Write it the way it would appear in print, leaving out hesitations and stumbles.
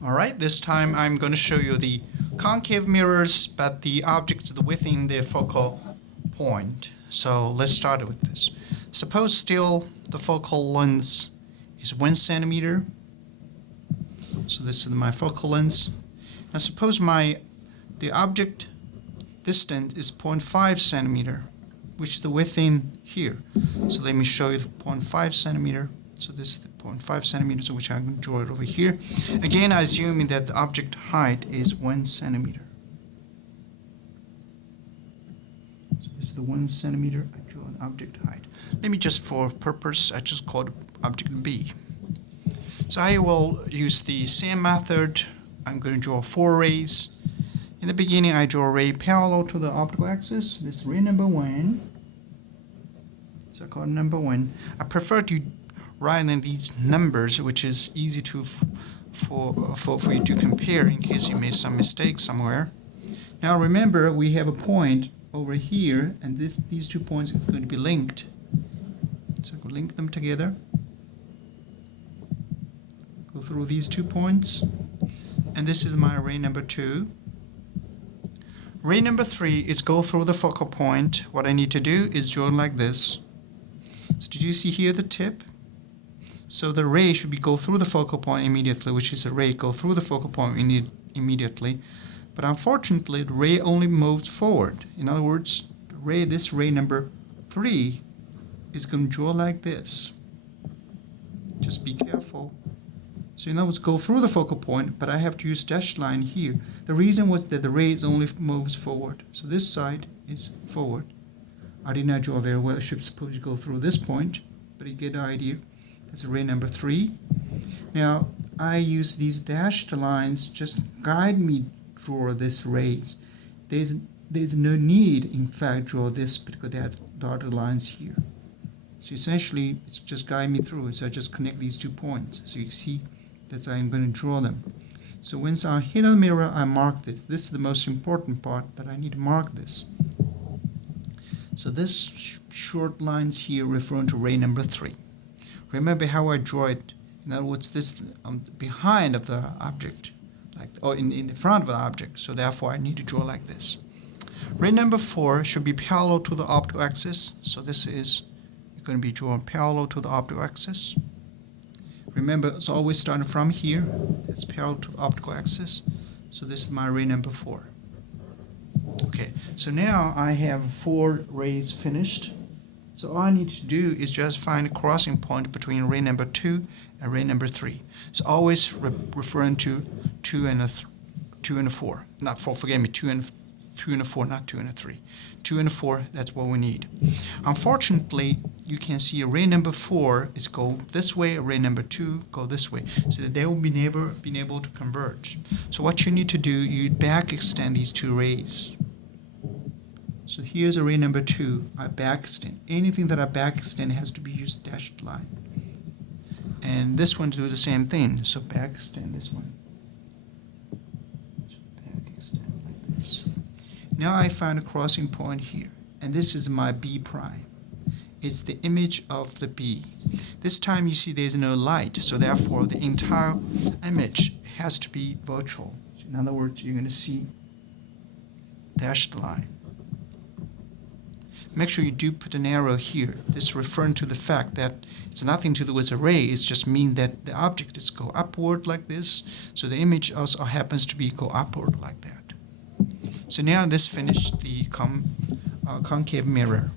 Alright, this time I'm going to show you the concave mirrors, but the object is within the focal point. So let's start with this. Suppose still the focal length is 1 centimeter. So this is my focal length. Now suppose the object distance is 0.5 centimeter, which is the within here. So let me show you the 0.5 centimeter. So this is the 0.5 centimeters, which I'm going to draw it over here. Again, assuming that the object height is 1 centimeter. So this is the 1 centimeter. I draw an object height. Let me just, for purpose, I just call it object B. So I will use the same method. I'm going to draw 4 rays. In the beginning, I draw a ray parallel to the optical axis. This is ray number 1. So I call it number 1. I prefer to write in these numbers, which is easy to for you to compare in case you made some mistake somewhere. Now remember, we have a point over here, and these 2 points are going to be linked. So we'll link them together. Go through these 2 points, and this is my ray number 2. Ray number 3 is go through the focal point. What I need to do is draw like this. So did you see here the tip? So the ray should be go through the focal point immediately, which is a ray go through the focal point immediately. But unfortunately, the ray only moves forward. In other words, this ray number 3 is going to draw like this. Just be careful. So in other words, go through the focal point, but I have to use dashed line here. The reason was that the ray only moves forward. So this side is forward. I did not draw very well. I should suppose you go through this point, but you get the idea. That's ray number 3. Now I use these dashed lines just guide me draw this rays. There's no need, in fact, draw this particular dotted lines here. So essentially, it's just guide me through. So I just connect these 2 points. So you see that I'm going to draw them. So once I hit on the mirror, I mark this. This is the most important part, that I need to mark this. So this short lines here referring to ray number 3. Remember how I draw it. In other words, this behind of the object, in the front of the object. So therefore, I need to draw like this. Ray number 4 should be parallel to the optical axis. So this is going to be drawn parallel to the optical axis. Remember, it's always starting from here. It's parallel to the optical axis. So this is my ray number 4. Okay, so now I have 4 rays finished. So all I need to do is just find a crossing point between ray number 2 and ray number 3. So always referring to 2 and a 4. Not 4, forgive me, 2 and a 4, not 2 and a 3. 2 and a 4, that's what we need. Unfortunately, you can see ray number 4 is go this way, ray number 2 go this way. So that they will be never been able to converge. So what you need to do, you back extend these 2 rays. So here's a ray number 2. I back extend. Anything that I back extend has to be used dashed line. And this one do the same thing. So back extend this one. So back extend like this. Now I find a crossing point here, and this is my B prime. It's the image of the B. This time you see there's no light, so therefore the entire image has to be virtual. In other words, you're going to see dashed line. Make sure you do put an arrow here. This is referring to the fact that it's nothing to do with a ray. It just means that the object is go upward like this. So the image also happens to be go upward like that. So now this finished the concave mirror.